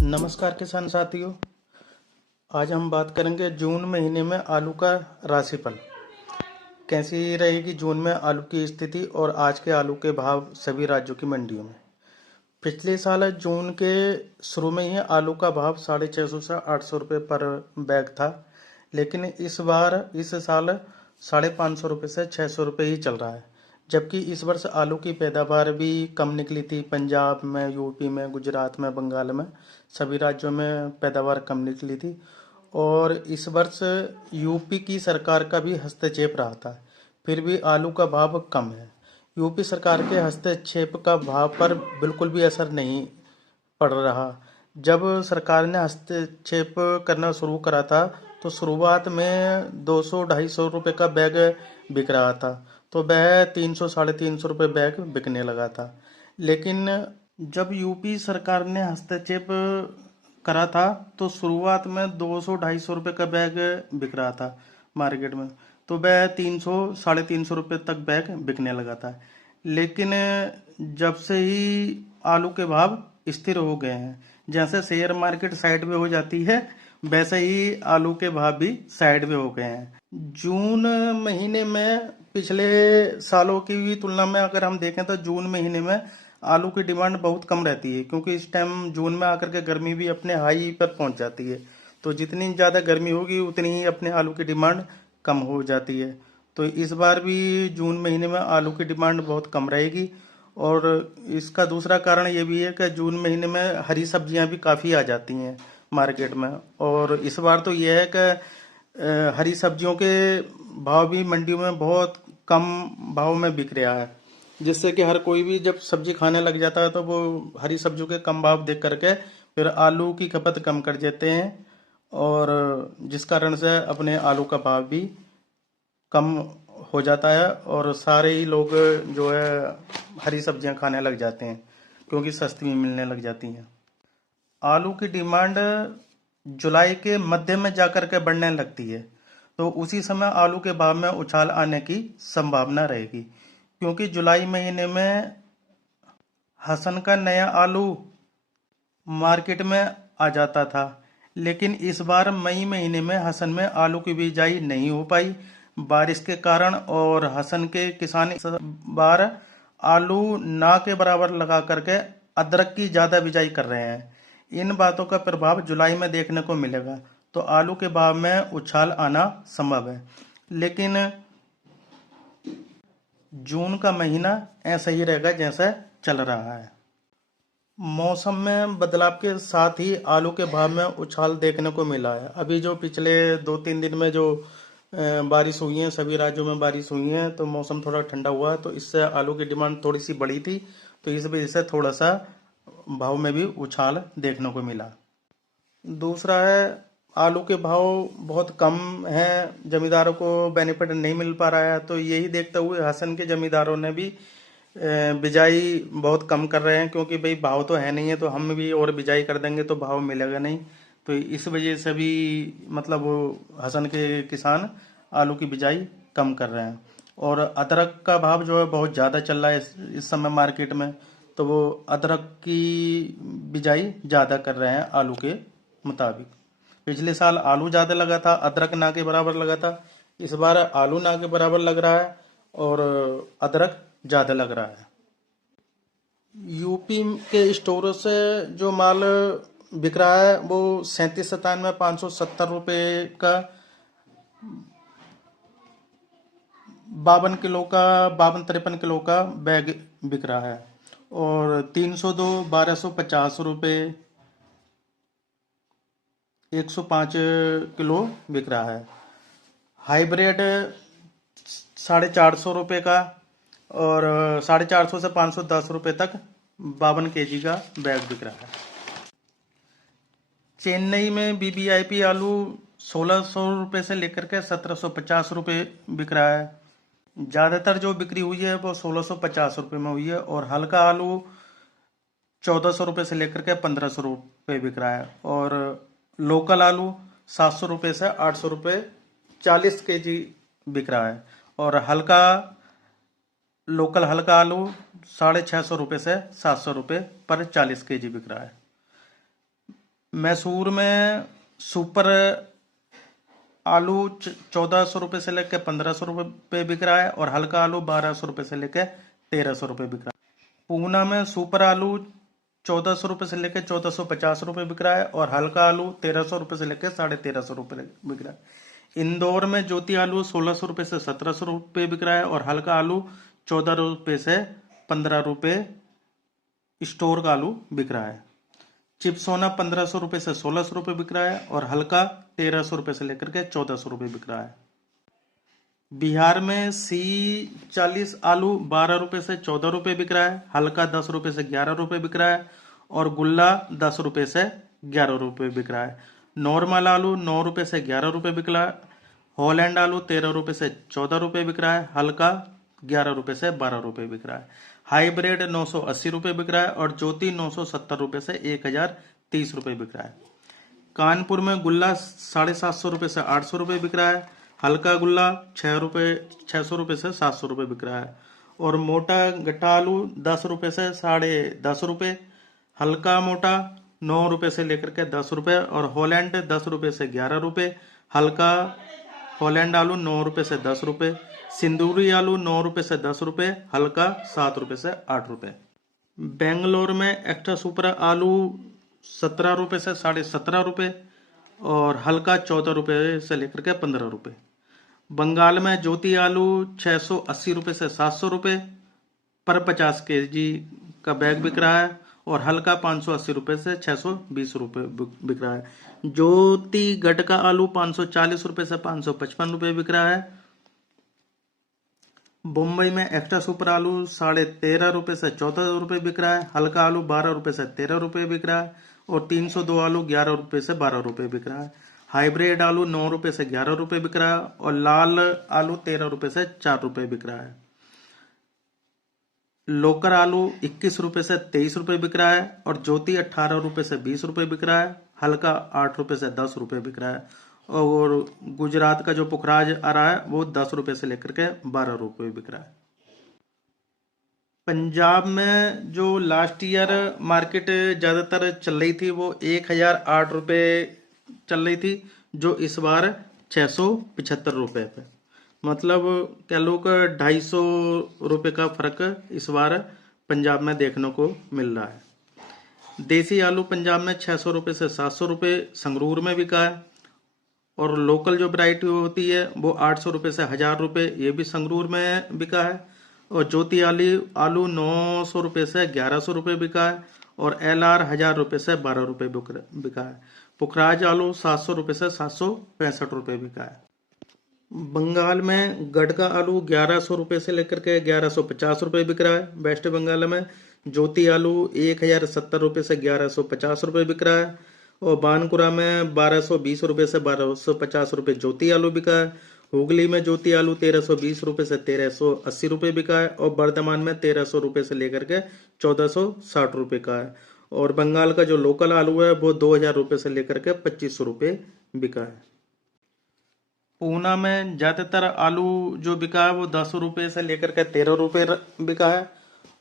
नमस्कार किसान साथियों। आज हम बात करेंगे जून महीने में आलू का राशिफल कैसी रहेगी। जून में आलू की स्थिति और आज के आलू के भाव सभी राज्यों की मंडियों में। पिछले साल जून के शुरू में ही आलू का भाव 650 से 800 रुपये पर बैग था, लेकिन इस साल 550 रुपये से 600 रुपये ही चल रहा है। जबकि इस वर्ष आलू की पैदावार भी कम निकली थी। पंजाब में, यूपी में, गुजरात में, बंगाल में सभी राज्यों में पैदावार कम निकली थी। और इस वर्ष यूपी की सरकार का भी हस्तक्षेप रहा था, फिर भी आलू का भाव कम है। यूपी सरकार के हस्तक्षेप का भाव पर बिल्कुल भी असर नहीं पड़ रहा। जब सरकार ने हस्तक्षेप करना शुरू करा था तो शुरुआत में 200-250 रुपये का बैग बिक रहा था, तो वह 300-350 रुपये बैग बिकने लगा था। लेकिन जब यूपी सरकार ने हस्तक्षेप करा था तो शुरुआत में 200-250 रुपये का बैग बिक रहा था मार्केट में, तो वह 300-350 रुपये तक बैग बिकने लगा था। लेकिन जब से ही आलू के भाव स्थिर हो गए हैं, जैसे शेयर मार्केट साइड में हो जाती है वैसे ही आलू के भाव भी साइड में हो गए हैं। जून महीने में पिछले सालों की तुलना में अगर हम देखें तो जून महीने में आलू की डिमांड बहुत कम रहती है, क्योंकि इस टाइम जून में आकर के गर्मी भी अपने हाई पर पहुंच जाती है। तो जितनी ज़्यादा गर्मी होगी उतनी ही अपने आलू की डिमांड कम हो जाती है। तो इस बार भी जून महीने में आलू की डिमांड बहुत कम रहेगी। और इसका दूसरा कारण ये भी है कि जून महीने में हरी सब्जियां भी काफ़ी आ जाती हैं मार्केट में। और इस बार तो यह है कि हरी सब्जियों के भाव भी मंडियों में बहुत कम भाव में बिक रहा है, जिससे कि हर कोई भी जब सब्जी खाने लग जाता है तो वो हरी सब्जियों के कम भाव देख करके फिर आलू की खपत कम कर देते हैं, और जिस कारण से अपने आलू का भाव भी कम हो जाता है और सारे ही लोग जो है हरी सब्जियां खाने लग जाते हैं, क्योंकि सस्ती में मिलने लग जाती हैं। आलू की डिमांड जुलाई के मध्य में जाकर के बढ़ने लगती है, तो उसी समय आलू के भाव में उछाल आने की संभावना रहेगी, क्योंकि जुलाई महीने में हसन का नया आलू मार्केट में आ जाता था। लेकिन इस बार मई महीने में हसन में आलू की बिजाई नहीं हो पाई बारिश के कारण, और हसन के किसान इस बार आलू ना के बराबर लगा करके अदरक की ज़्यादा बिजाई कर रहे हैं। इन बातों का प्रभाव जुलाई में देखने को मिलेगा, तो आलू के भाव में उछाल आना संभव है। लेकिन जून का महीना ऐसा ही रहेगा जैसा चल रहा है। मौसम में बदलाव के साथ ही आलू के भाव में उछाल देखने को मिला है। अभी जो पिछले 2-3 दिन में जो बारिश हुई है, सभी राज्यों में बारिश हुई है, तो मौसम थोड़ा ठंडा हुआ है, तो इससे आलू की डिमांड थोड़ी सी बढ़ी थी, तो इस वजह से थोड़ा सा भाव में भी उछाल देखने को मिला। दूसरा है आलू के भाव बहुत कम है, जमींदारों को बेनिफिट नहीं मिल पा रहा है, तो यही देखते हुए हसन के जमींदारों ने भी बिजाई बहुत कम कर रहे हैं, क्योंकि भाई भाव तो है नहीं है, तो हम भी और बिजाई कर देंगे तो भाव मिलेगा नहीं। तो इस वजह से भी मतलब वो हसन के किसान आलू की बिजाई कम कर रहे हैं। और अदरक का भाव जो है बहुत ज़्यादा चल रहा है इस समय मार्केट में, तो वो अदरक की बिजाई ज़्यादा कर रहे हैं आलू के मुताबिक। पिछले साल आलू ज़्यादा लगा था, अदरक ना के बराबर लगा था। इस बार आलू ना के बराबर लग रहा है और अदरक ज़्यादा लग रहा है। यूपी के स्टोरों से जो माल बिक रहा है वो 37-97 570 रुपये का 52-53 किलो का बैग बिक रहा है, और 302 1250 रुपये 105 किलो बिक रहा है। हाइब्रिड 450 रुपये का और 450 से 510 रुपये तक 52 kg का बैग बिक रहा है। चेन्नई में BBIP आलू 1600 रुपये से लेकर के 1750 रुपये बिक रहा है। ज़्यादातर जो बिक्री हुई है वो 1650 रुपये में हुई है, और हल्का आलू 1400 रुपये से लेकर के 1500 रुपये बिक रहा है, और लोकल आलू 700 रुपये से 800 रुपये 40 kg बिक रहा है, और हल्का लोकल हल्का आलू 650 से 700 रुपये पर 40 kg बिक रहा है। मैसूर में सुपर आलू 1400 रुपये से लेकर 1500 रुपये बिक रहा है और हल्का आलू 1200 रुपये से लेकर 1300 रुपये बिक रहा है। पूना में सुपर आलू 1400 रुपये से लेकर 1450 रुपये बिक रहा है और हल्का आलू 1300 रुपये से लेकर 1350 रुपये बिक रहा है। इंदौर में ज्योति आलू 1600 रुपये से 1700 रुपये बिक रहा है और हल्का आलू 14 रुपये से 15 रुपये स्टोर का आलू बिक रहा है। चिपसोना 1500 रुपये से 1600 रुपये बिक रहा है और हल्का 1300 रुपये से लेकर के 1400 रुपये बिक रहा है। बिहार में C40 आलू 12 रुपये से 14 रुपये बिक रहा है, हल्का 10 रुपये से 11 रुपये बिक रहा है और गुल्ला 10 रुपये से 11 रुपये बिक रहा है। नॉर्मल आलू 9 रुपये से 11 रुपये बिक रहा है, हॉलैंड आलू 13 रुपये से 14 रुपये बिक रहा है, हल्का 11 रुपये से 12 रुपये बिक रहा है। हाइब्रिड 980 रुपये बिक रहा है और ज्योति 970 रुपये से 1030 रुपये बिक रहा है। कानपुर में गुल्ला 750 रुपये से 800 रुपये बिक रहा है, हल्का गुल्ला 600 रुपये से 700 रुपये बिक रहा है और मोटा गट्टा आलू 10 रुपये से 10.5 रुपये, हल्का मोटा 9 रुपये से लेकर के 10 रुपये और हॉलैंड 10 रुपये से 11 रुपये, हल्का हॉलैंड आलू 9 रुपये से 10 रुपये, सिंदूरी आलू 9 रुपये से 10 रुपये, हल्का 7 रुपये से 8 रुपये। बेंगलोर में एक्स्ट्रा सुपर आलू 17 रुपये से 17.5 रुपये और हल्का 14 रुपये से लेकर के 15 रुपये। बंगाल में ज्योति आलू 680 रुपये से 700 रुपये पर 50 kg का बैग बिक रहा है और हल्का 580 रुपये से 620 रुपये बिक रहा है। ज्योति गढ़ का आलू 540 रुपये से 555 रुपये बिक रहा है। मुंबई में एक्स्ट्रा सुपर आलू 13.5 रुपये से 14 रुपये बिक रहा है, हल्का आलू 12 रुपये से 13 रुपये बिक रहा है और 302 आलू 11 रुपये से 12 रुपये बिक रहा है। हाइब्रिड आलू 9 रुपये से 11 रुपये बिक रहा है और लाल आलू 13 रुपये से 4 रुपये बिक रहा है। लोकर आलू 21 रुपये से 23 रुपये बिक रहा है और ज्योति 18 रुपये से 20 रुपये बिक रहा है, हल्का 8 रुपये से 10 रुपये बिक रहा है और गुजरात का जो पुखराज आ रहा है वो 10 रुपये से लेकर के 12 रुपये बिक रहा है। पंजाब में जो लास्ट ईयर मार्केट ज़्यादातर चल रही थी वो 1008 रुपये चल रही थी, जो इस बार 675 रुपये पे, मतलब कह लो कि 250 रुपये का फर्क इस बार पंजाब में देखने को मिल रहा है। देसी आलू पंजाब में 600 रुपये से 700 रुपये संगरूर में बिका है और लोकल जो वैरायटी होती है वो 800 रुपये से 1000 रुपये ये भी संगरूर में बिका है और ज्योति आलू 900 रुपये से 1100 रुपये बिका है और LR 1000 रुपये से 12 रुपये बिका है। पुखराज आलू 700 रुपये से 765 रुपये बिका है। बंगाल में गढ़ का आलू 1100 रुपये से लेकर के 1150 रुपये बिक रहा है। वेस्ट बंगाल में ज्योति आलू 1070 रुपये से 1150 रुपये बिक रहा है और बानकुरा में 1220 रुपये से 1250 रुपये ज्योति आलू बिका है। हुगली में ज्योति आलू 1320 रुपये से 1380 रुपये बिका है और बर्धमान में 1300 रुपये से लेकर के 1460 रुपये का है और बंगाल का जो लोकल आलू है वो 2000 रुपये से लेकर के 2500 रुपये बिका है। पूना में ज़्यादातर आलू जो बिका है वो 10 रुपये से लेकर के 13 रुपये बिका है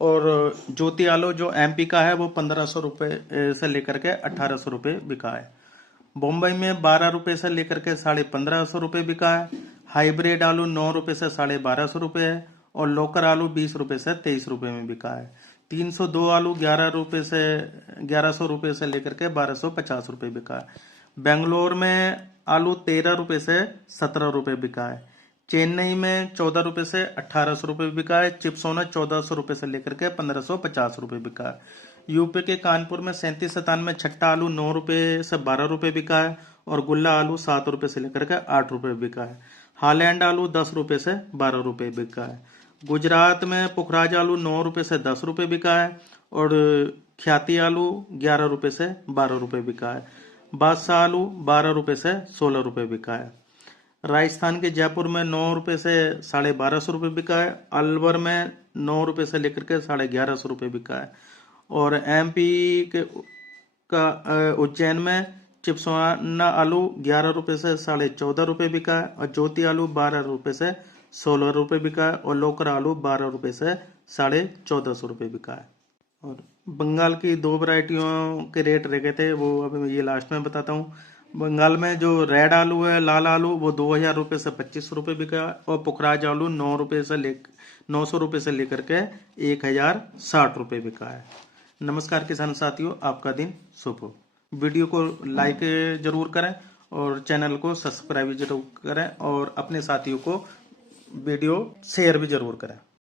और ज्योति आलू जो MP का है वो 1500 रुपये से लेकर के 1800 रुपये बिका है। बम्बई में 12 रुपये से लेकर के 1550 रुपये बिका है। हाइब्रिड आलू 9 रुपये से 1250 रुपये है और लोकल आलू 20 रुपये से 23 रुपये में बिका है। 302 आलू 1100 रुपये से लेकर के 1250 रुपये बिका है। बेंगलोर में आलू 13 रुपये से 17 रुपये बिका है। चेन्नई में 14 रुपये से 1800 रुपये बिका है। चिपसोना 1400 रुपये से लेकर के 1550 रुपये बिका है। यूपी के कानपुर में 3797 छट्टा आलू 9 रुपये से 12 रुपये बिका है और गुल्ला आलू 7 रुपये से लेकर के 8 रुपये बिका है। हालैंड आलू 10 रुपये से 12 रुपये बिका है। गुजरात में पुखराज आलू 9 रुपये से 10 रुपये बिका है और ख्याति आलू 11 रुपये से 12 रुपये बिका है। बादशाह आलू 12 रुपये से 16 रुपये बिका है। राजस्थान के जयपुर में 9 रुपये से 1250 रुपये बिका है। अलवर में 9 रुपये से लेकर के 1150 रुपये बिका है और MP का उज्जैन में चिपसोना आलू 11 रुपये से 14.5 रुपये बिका है और ज्योति आलू 12 रुपये से 16 रुपये बिका है और लोकल आलू 12 रुपये से 1450 रुपये बिका है। और बंगाल की 2 वैरायटियों के रेट रह गए थे, वो अभी ये लास्ट में बताता हूँ। बंगाल में जो रेड आलू है, लाल आलू, वो 2000 रुपये से 25 रुपये बिका है और पुखराज आलू 900 रुपये से लेकर के 1060 रुपये बिका है। नमस्कार किसान साथियों, आपका दिन शुभ हो। वीडियो को लाइक जरूर करें और चैनल को सब्सक्राइब जरूर करें और अपने साथियों को वीडियो शेयर भी जरूर करें।